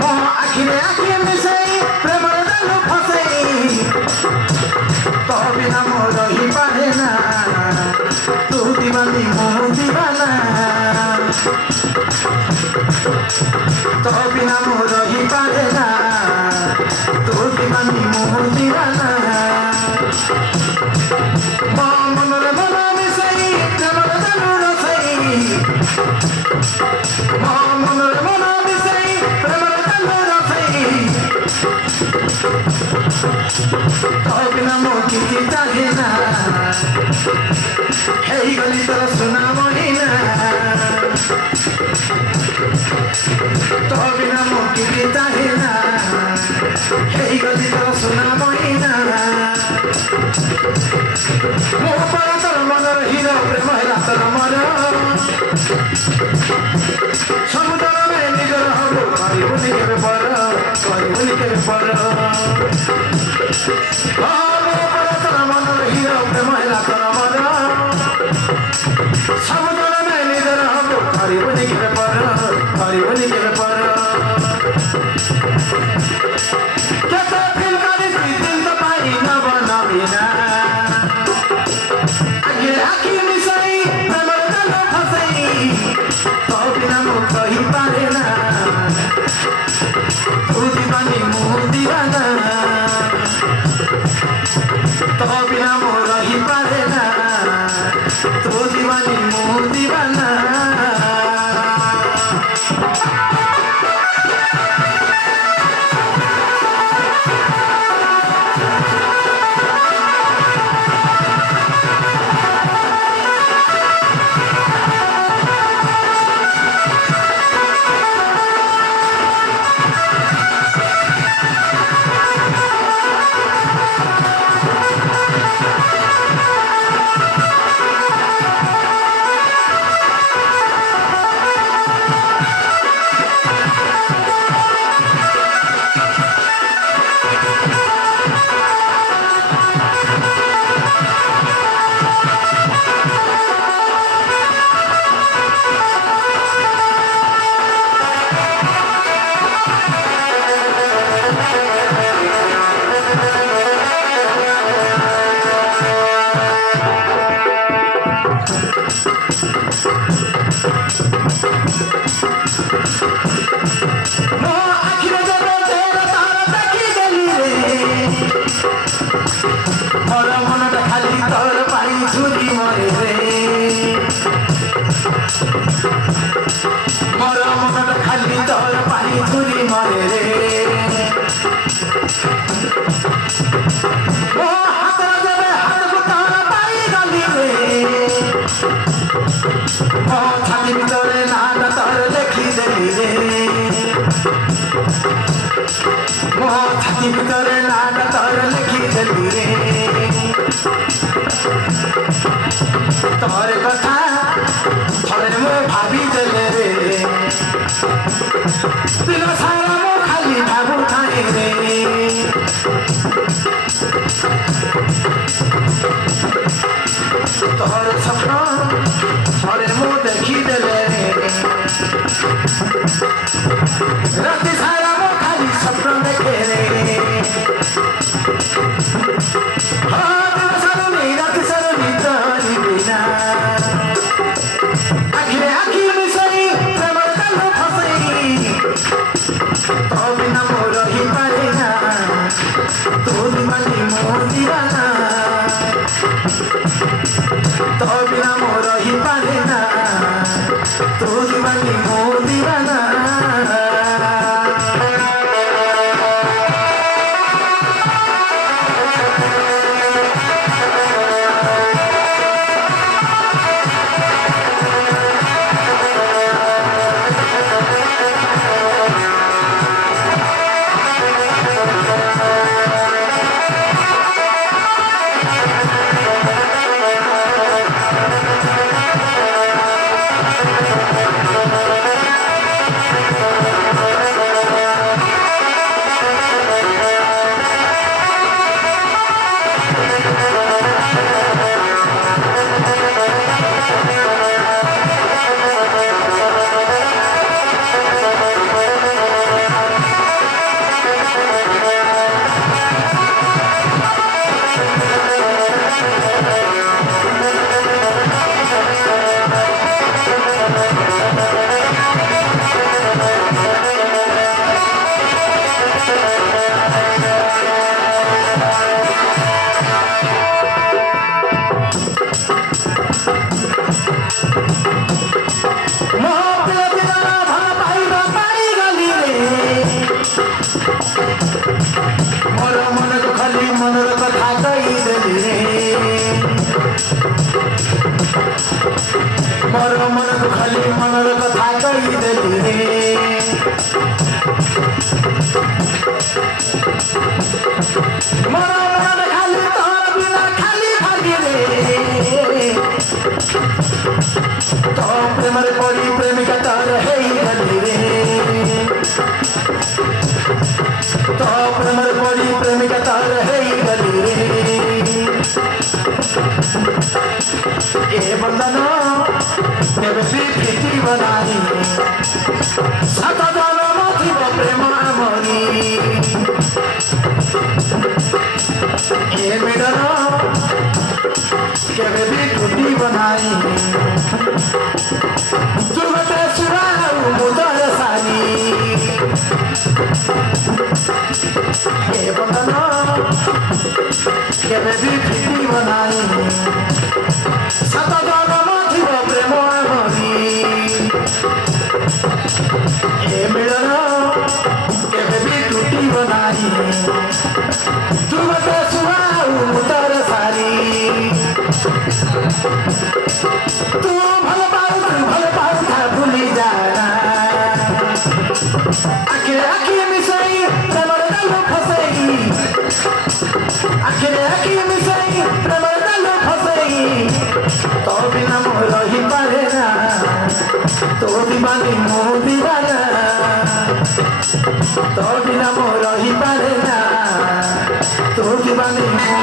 मोह आखिरे आखिरे मिसाई प्रेमर जालु फसाई तो बिना मोह रही पारे ना तू दीवानी मोह दीवाना तो बिना मोह रही पारे ना तू दीवानी मोह दीवाना मनरे मन मिसाई प्रेमर जालु रसाई मनरे मन मिसाई प्रेमर जालु रसाई तो बिना मोह किसी चाहे ना हे गली तोर सुना महीना तो बिना मोह किसी चाहे ना हे गली तोर सुना महीना मोह पर तोर मनर हीरो प्रेम हेला तोर मन समुद्र में निजर हबो करिबुनि केबे पर करिबुनि केबे पर मोह पर तोर मनर हीरो प्रेम हेला तोर मन समुद्र में निजर हबो करिबुनि केबे पर करिबुनि केबे पर केते फील करी दिल तो पाई न बनाबिना आखी मिसाई प्रेमर जालु फसाई तो बिना मोह कही पारे ना तू दीवानी मोह दीवाना तो बिना मोह रही पारे ना तू दीवानी मोह दीवाना मोर मन खाली तोर पानी छुरी मरे रे ओ हाथ जबे हाथ को तोर पाई गली रे ओ छाती भितरे नाम तोर लिखी देली रे ओ छाती भितरे नाम तोर लिखी देली रे तोर कथा थोड़े मो भाभी देले रे दिल सारा मो खाली भाबू थाए रे तोहर सपना थोड़े मो देखी देले रे राति सारा मो खाली सपना देखे रे राति सारा निद्रानी बिना आखी मिसाई प्रेमर जालु फसाई तो बिना मोह रही पारे ना तू दीवानी मोह दीवाना तो बिना मोह रही पारे ना मोर मन को खाली मनर कथा कही देली रे मोर मन खाली तोर बिना खाली खाली रे तो प्रेम रे पड़ी प्रेमिका तार हेई गली रे तो प्रेम रे पड़ी प्रेमिका तार हेई गली रे ए बंधन केबे भी फिटी बनाई सात जन्म थिब प्रेम मरी ए मिलन केबे भी टूटी बनाई दुर्गते सुराऊ मुदर सारी ए बंधन केबे भी फिटी बनाई सात जन्म थिब प्रेम मरी ए मिलन केबे भी टूटी बनाई दुर्गते सुराऊ मुदर सारी तू भल पाऊ था भूली जाना आखिर आखिर मिसाई प्रेमर डालो फसाई आखिर आखिर मिसाई प्रेमर डालो फसाई तो बिना मोह रही पारे ना तो दीवानी मोह दीवाना तो बिना मोह रही पारे ना तो दीवानी मोह